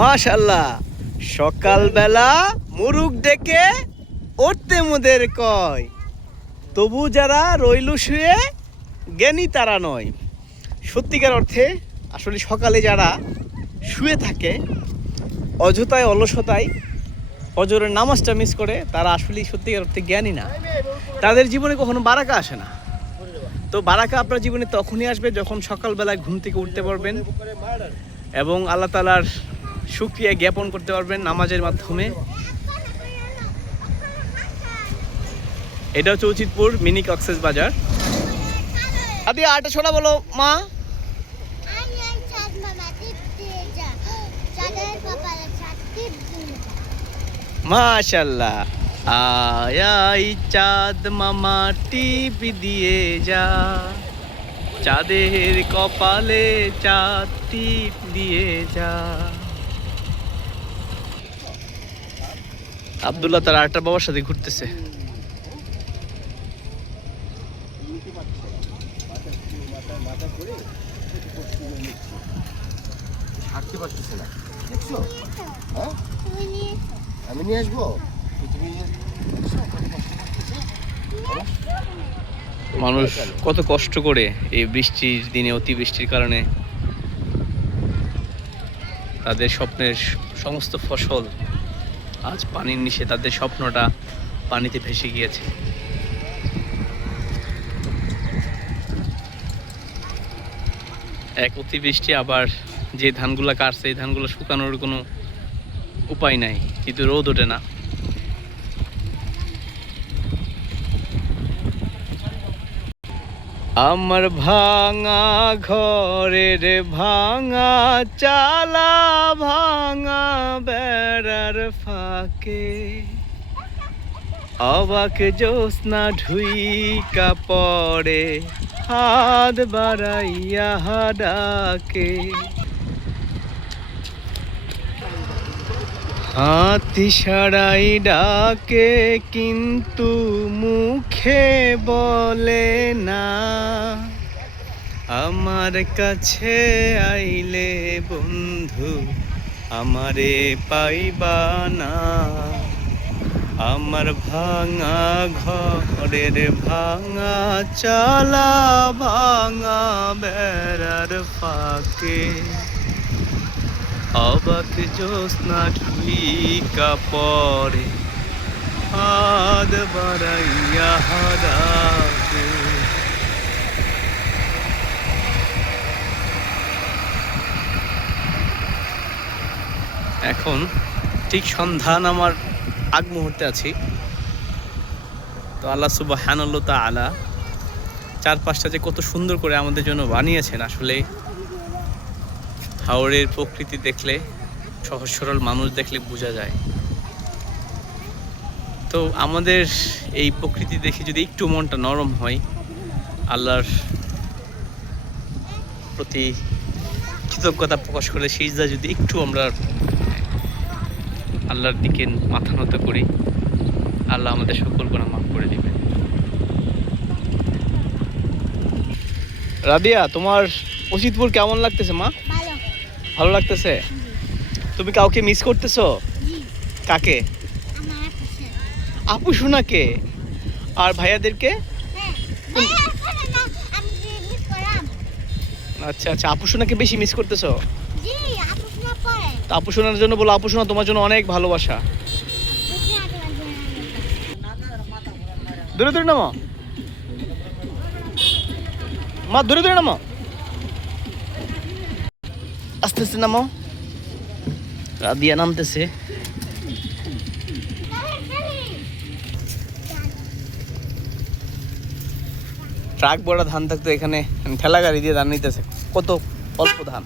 মাশাআল্লাহ, সকালবেলা মুরুগ ডেকে উঠতে মোদের কয়, তবু যারা রইল শুয়ে জ্ঞানী তারা নয়। সত্যিকার অর্থে আসলে সকালে যারা শুয়ে থাকে অযথায় অলসতায় ফজরের নামাজটা মিস করে, তারা আসলে সত্যিকার অর্থে জ্ঞানী না। তাদের জীবনে কখনো বারাকা আসে না। তো বারাকা আপনার জীবনে তখনই আসবে যখন সকালবেলায় ঘুম থেকে উঠতে পারবেন এবং আল্লাহ তাআলার শুকরিয়া জ্ঞাপন করতে পারবেন নামাজের মাধ্যমে। এটা হচ্ছে উচিতপুর মিনি কক্সেস বাজার। আদি আটা ছোড়া বলো মা। মাশাআল্লাহ, আয় চাঁদ মামা টিপি দিয়ে যা, চাঁদের কপালে চাঁদ টিপ দিয়ে যা। আব্দুল্লাহ তার আরেকটা বাবার সাথে ঘুরতেছে। আমি নিয়ে আসবো। মানুষ কত কষ্ট করে এই বৃষ্টির দিনে, অতিবৃষ্টির কারণে তাদের স্বপ্নের সমস্ত ফসল আজ পানির নিচে, তাদের স্বপ্নটা পানিতে ভেসে গিয়েছে। এক অতিবৃষ্টি, আবার যে ধানগুলো কাটছে এই ধানগুলো শুকানোর কোনো উপায় নাই, কিন্তু রোদ ওঠে না। আমার ভাঙা ঘরের ভাঙা চালা, ভাঙা বেড়ার ফাঁকে অবাক জ্যোৎস্না ঢুইকা পড়ে, হাত বাড়াইয়া ডাকে। হাতি সারাই ডাকে কিন্তু মুখে বলে না, আমার কাছে আইলে বন্ধু আমারে পাইবা না। আমার ভাঙা ঘরের ভাঙা চালা, ভাঙা বেড়ার ফাঁকে অবাক জ্যোৎস্না ঢুইকা পড়ে, হাত বাড়াইয়া ডাকে। এখন ঠিক সন্ধ্যা নামার আগ মুহূর্তে আছি। তো আল্লাহ সুবহানাহু ওয়া তাআলা চারপাশটা যে কত সুন্দর করে আমাদের জন্য বানিয়েছেন, আসলে হাওরের প্রকৃতি দেখলে, সহজ সরল মানুষ দেখলে বোঝা যায়। তো আমাদের এই প্রকৃতি দেখে যদি একটু মনটা নরম হয়, আল্লাহর প্রতি কৃতজ্ঞতা প্রকাশ করে সিজদা যদি একটু আমরা আল্লাহর দিকে মাথা নত করি, আল্লাহ আমাদের সকল গুনাহ মাফ করে দিবেন। রাদিয়া, তোমার উচিতপুর কেমন লাগতেছে মা? ভালো লাগতেছে? তুমি কাউকে মিস করতেছো? কাকে? আপু সোনাকে আর ভাইয়াদেরকে? আচ্ছা আচ্ছা, আপু সোনাকে বেশি মিস করতেছো? আপু সোনার জন্য বলো, আপু সোনা তোমার জন্য অনেক ভালোবাসা। দূরে দূরে নামো মা, দূরে দূরে নামো, আস্তে আস্তে নামো। রাদিয়া নামতেছে। ট্রাক বড় ধান থাকতো এখানে, ঠেলা গাড়ি দিয়ে ধান নিতেছে, কত অল্প ধান।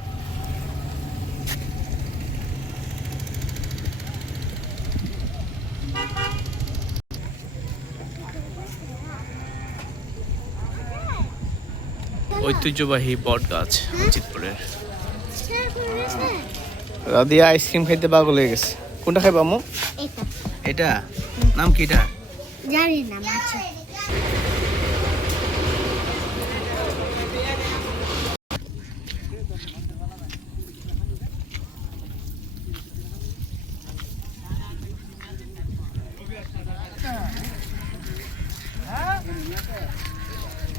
ঐতিহ্যবাহী বট গাছ উচিতপুরের। রাদিয়া আইসক্রিম খাইতে পাগল হয়ে গেছে। কোনটা খাইবা আম্মু? এটা নাম কি? এটা জানি না।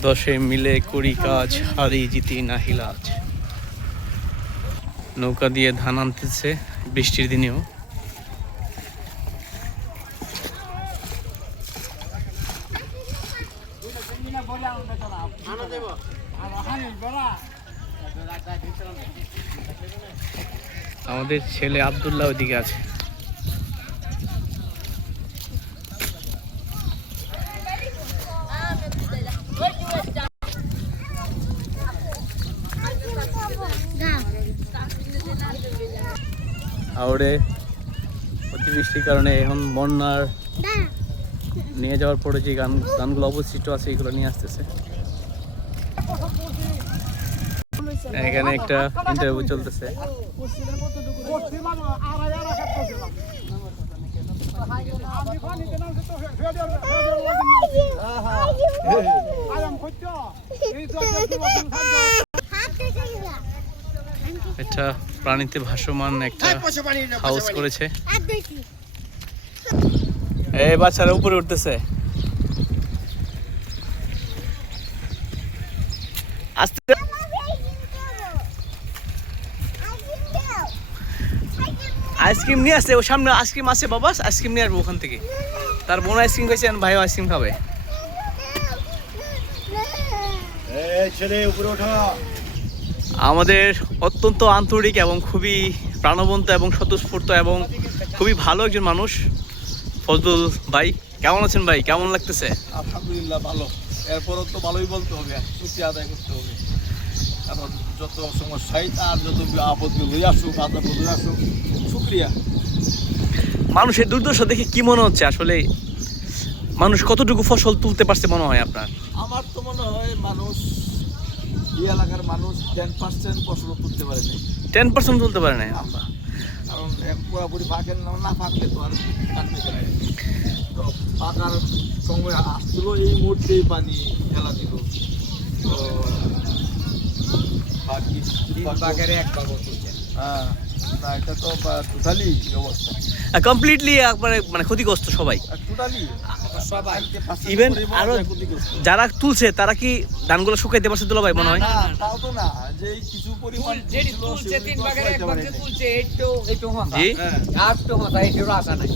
দশে মিলে করি কাজ, হারি জিতি নাহি লাজ। নৌকা দিয়ে ধান আনতেছে বৃষ্টির দিনেও। আমাদের ছেলে আব্দুল্লাহ ওইদিকে আছে। আউড়ে অতিবৃষ্টির কারণে এখন বন্যার নিয়ে যাওয়ার পরে যে গানগুলো অবশিষ্ট আছে এগুলো নিয়ে আসতেছে। এখানে একটা ইন্টারভিউ চলতেছে। এটা প্রাণীতে ভাসমান একটা হাউস করেছে। এই বাচ্চারা উপরে উঠতেছে। আস্তে আইসক্রিম নিয়ে আসছে, ও সামনে আইসক্রিম আছে বাবা, আইসক্রিম নিয়ে আসবো ওখান থেকে। তার বোন আইসক্রিম খাইছে, ভাইও আইসক্রিম খাবে। আমাদের অত্যন্ত আন্তরিক এবং খুবই প্রাণবন্ত এবং স্বতঃস্ফূর্ত এবং খুবই ভালো একজন মানুষ ফজলুল ভাই। কেমন আছেন ভাই? কেমন লাগতেছে? আলহামদুলিল্লাহ ভালো। এরপরও তো ভালোই বলতে হবে, শুকরিয়া আদায় করতে হবে। কারণ যত সমস্যাই আর যত আপদগুলো আসুক, আদাবগুলো আসুক, শুকরিয়া। মানুষের দুর্দশা দেখে কি মনে হচ্ছে আসলে? মানুষ কতটুকু ফসল তুলতে পারছে মনে হয় আপনার? আমার তো মনে হয় মানুষ, এই এলাকার মানুষ 10% ফসল তুলতে পারে না। 10% তুলতে পারে না। কারণ পুরোপুরি ফাঁকেন না, ফাঁকলে তো আর কাটতে পারে। তো পাকার সময় আসছিল, এই মুহূর্তেই পানি ফেলা দিল। তো বাকি এক ভাগ তুলছে। হ্যাঁ, না এটা তো টোটালি অবস্থা কমপ্লিটলি মানে ক্ষতিগ্রস্ত সবাই। টোটালি সবাই। ইভেন আরো যারা তুলছে তারা কি ধানগুলো শুকাইতে পারছে দুলা ভাই মনে হয়? না, তাও তো না, যে কিছু পরিমাণ তুলছে 3 ভাগের 1 ভাগ তুলছে, এইটো হতা। আর তো হতা, এইটো আশা নাই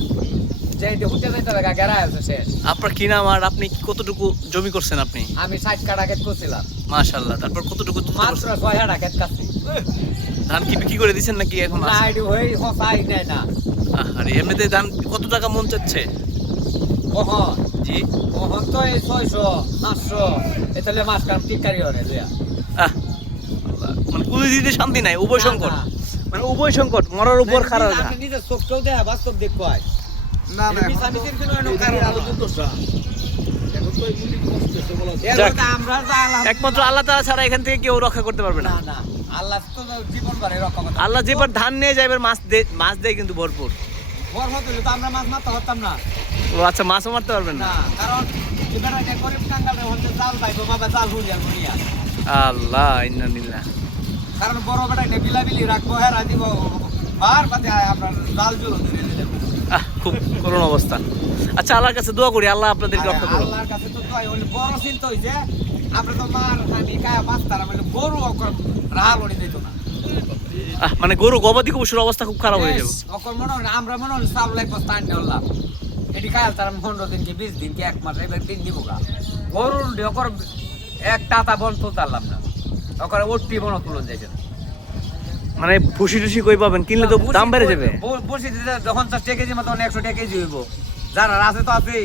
যে এইটো হুটে যাইতে লাগা গেরা আছে শেষ। আপনার কি নাম আর আপনি কতটুকু জমি করছেন আপনি? আমি 60 কাঠা ক্ষেত করছিলাম। মাশাআল্লাহ। তারপর কতটুকু তুলতে মাত্র পারছেন? 6 কাঠা ক্ষেত কাটছি। ধান কি বিক্রি করে দিয়েছেন নাকি এখন না, আছে? এইটো হই হতাই নাই না। আরে এমনিতে ধান কত টাকা মন চাচ্ছে? ওহন জি ওহন তো এই 600 700 এতলে মাছ কাম টিকারি হরে দেয়া। আহ মানে পুঁজি দিতে শান্তি নাই, উভয় সংকট। না, না। মানে উভয় সংকট, মরার উপর খারাপ। আমি নিজে চোখটাও দেয়া বাস্তব দেখো আই। না না, মিসামিসির কোনো কারণ আলো দোষা। এখন তো এই মুলি কষ্টছে বলা যায়। যাক। আমরা আল্লাহ একমাত্র আল্লাহ তাআলা ছাড়া এখান থেকে কেউ রক্ষা করতে পারবে না। না না, আল্লাহ তো জীবন ভরে রক্ষা করতে। আল্লাহ যেবার ধান নিয়ে যায় এবার মাছ দেয় কিন্তু ভরপুর। বড় হতো তো আমরা মাছ মারতে পারতাম না। ও আচ্ছা, মাছও মারতে পারবেন না? না, কারণ এবারে যে গরিব কাঙ্গালে হচ্ছে জাল পাইবো, বাবা জাল হুড়িয়া হুড়িয়া। আল্লাহ ইন্না লিল্লাহ। কারণ বড় বেটাই নে বিলাবিলি রাখবো, হেরা দিব বার পাতে আমরা জাল জুলো ধরে দিলাম। খুব করুণ অবস্থা। আচ্ছা, আল্লাহর কাছে দোয়া করি আল্লাহ আপনাদেরকে রক্ষা করুন। আল্লাহর কাছে তো দোয়া হইলে বড় চিন্তা হইছে, আমরা তো মার খানি কায়া বাস্তারা মানে গরু রাহাল উনি দিত না। মানে গরু গবাদি পশুর অবস্থা খুব খারাপ হয়ে যাবে। এখন মনে হয় আমরা মনে হয় সাব লাইফ স্থান নিলাম, এটি কায়াল তার 15 দিন কি 20 দিন কি 1 মাস এবার 3 দিব গা গরুর ওকর এক টাটা বন তুলতাম না, ওকর ওটি বন তুলন যাইছে। মানে ভুসি টুসি কই পাবেন? কিনলে তো দাম বেড়ে যাবে। বসি দিতে যখন 50 কেজি মতো 100 টাকা কেজি হইব। যারা আছে তো আছে,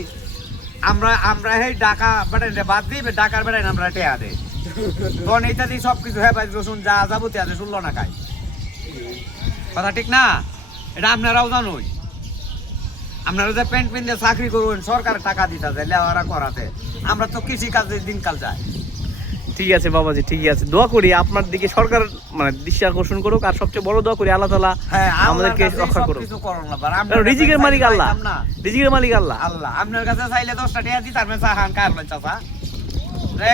আমরা এই ঢাকা বেটাইনে বাদ দিই, ঢাকার বেটাইন আমরা টেয়া দেই। তখন এইটা দিয়ে সবকিছু হেপাই রসুন যা যাবতীয় আছে 16 না খাই। কথা ঠিক না? এটা আপনারাও জানুন। আপনারা যে প্যান্ট পিন্ধে চাকরি করবেন, সরকার টাকা দিতে যায় লেওয়ারা করাতে, আমরা তো কৃষি কাজে দিনকাল যায়। ঠিক আছে বাবাজি, ঠিক আছে। দোয়া করি আপনার দিকে সরকার মানে দৃষ্টি আকর্ষণ করুক, আর সবচেয়ে বড় দোয়া করি আল্লাহ তাআলা আমাদেরকে রক্ষা করুক। রিজিকের মালিক আল্লাহ, রিজিকের মালিক আল্লাহ। আল্লাহ আপনার কাছে চাইলে 10টা টাকা দিতে পারবেন, সাহান কায়ার লই চাচা।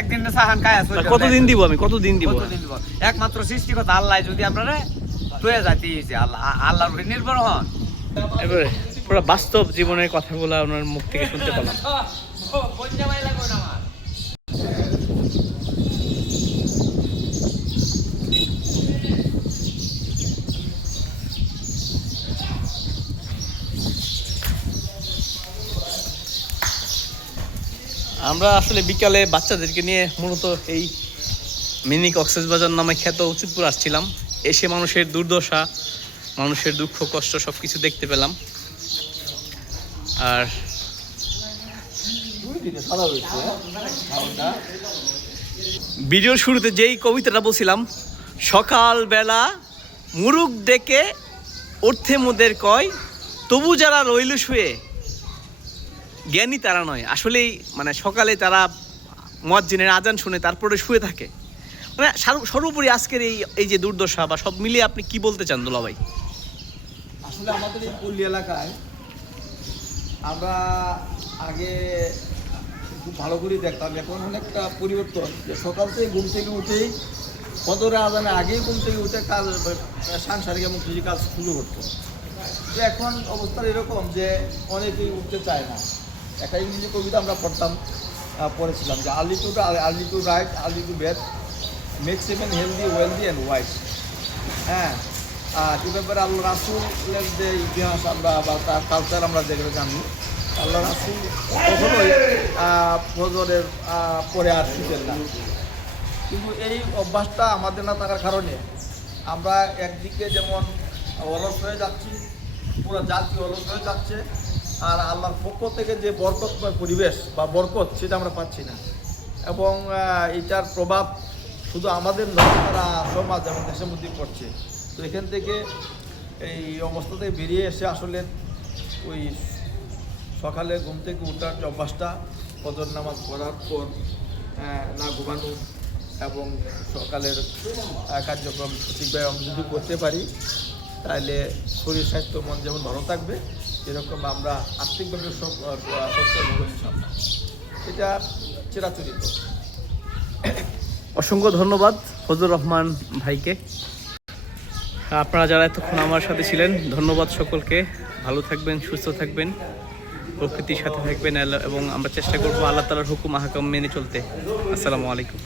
একদিন সাহান কায়া চলে যাবে। কতদিন দিব আমি? কতদিন দিব? একমাত্র সৃষ্টিকর্তা আল্লাহ যদি আপনারা তুই যাইতেছে, আল্লাহর উপরে নির্ভর হন। এবারে পুরো বাস্তব জীবনের কথাগুলো ওনার মুখ থেকে শুনতে পেলাম। আমরা আসলে বিকালে বাচ্চাদেরকে নিয়ে মূলত এই মিনি কক্সবাজার নামে খ্যাত উচিতপুর আসছিলাম। এসে মানুষের দুর্দশা, মানুষের দুঃখ কষ্ট সব কিছু দেখতে পেলাম। আর ভিডিওর শুরুতে যেই কবিতাটা বলছিলাম, সকালবেলা মুরুগ ডেকে ওঠে মোদের কয়, তবু যারা রইল শুয়ে জ্ঞানী তারা নয়। আসলেই মানে সকালে তারা মুয়াজ্জিনের আজান শুনে তারপরে শুয়ে থাকে। মানে সর্বোপরি আজকের এই যে দুর্দশা বা সব মিলিয়ে আপনি কি বলতে চান দুলা ভাই? আসলে আমাদের এই পল্লী এলাকায় আমরা আগে খুব ভালো করে দেখতাম, এখন অনেকটা পরিবর্তন। যে সকাল থেকে ঘুম থেকে উঠেই ফজরের আজানের আগেই ঘুম থেকে উঠে কাজ সাংসারিক এবং কৃষি কাজ শুরু করতো। তো এখন অবস্থা এরকম যে অনেকেই উঠতে চায় না। একটা ইংরেজি কবিতা আমরা পড়েছিলাম যে early to rise, early to bed, makes even healthy, wealthy and wise. হ্যাঁ, আর এ ব্যাপারে আল্লাহ রাসূলের যে ইতিহাস আমরা বা তার কালচার আমরা যেগুলো জানি, আল্লাহ রাসূল কখনোই ফজরের পরে আর শুতেন না। কিন্তু এই অভ্যাসটা আমাদের না থাকার কারণে আমরা একদিকে যেমন অলস হয়ে যাচ্ছি, পুরো জাতি অলস হয়ে যাচ্ছে, আর আল্লাহর পক্ষ থেকে যে বরকতময় পরিবেশ বা বরকত সেটা আমরা পাচ্ছি না। এবং এটার প্রভাব শুধু আমাদের নয়, তারা সমাজ এবং দেশের মধ্যেই পড়ছে। তো এখান থেকে এই অবস্থা থেকে বেরিয়ে এসে আসলে ওই সকালে ঘুম থেকে ওঠার যে অভ্যাসটা, ফজর নামাজ পড়ার পর না ঘুমানো এবং সকালের কার্যক্রম সঠিকভাবে আমরা যদি করতে পারি, তাহলে শরীর স্বাস্থ্য মন যেমন ভালো থাকবে, এরকম আমরা আর্থিকভাবে সচ্ছল হবো ইনশাআল্লাহ। এটা চিরাচরিত। অসংখ্য ধন্যবাদ ফজলুর রহমান ভাইকে। আপনারা যারা এতক্ষণ আমার সাথে ছিলেন, ধন্যবাদ সকলকে। ভালো থাকবেন, সুস্থ থাকবেন, প্রকৃতির সাথে থাকবেন এবং আমরা চেষ্টা করবো আল্লাহ তাআলার হুকুম আহকাম মেনে চলতে। আসসালামু আলাইকুম।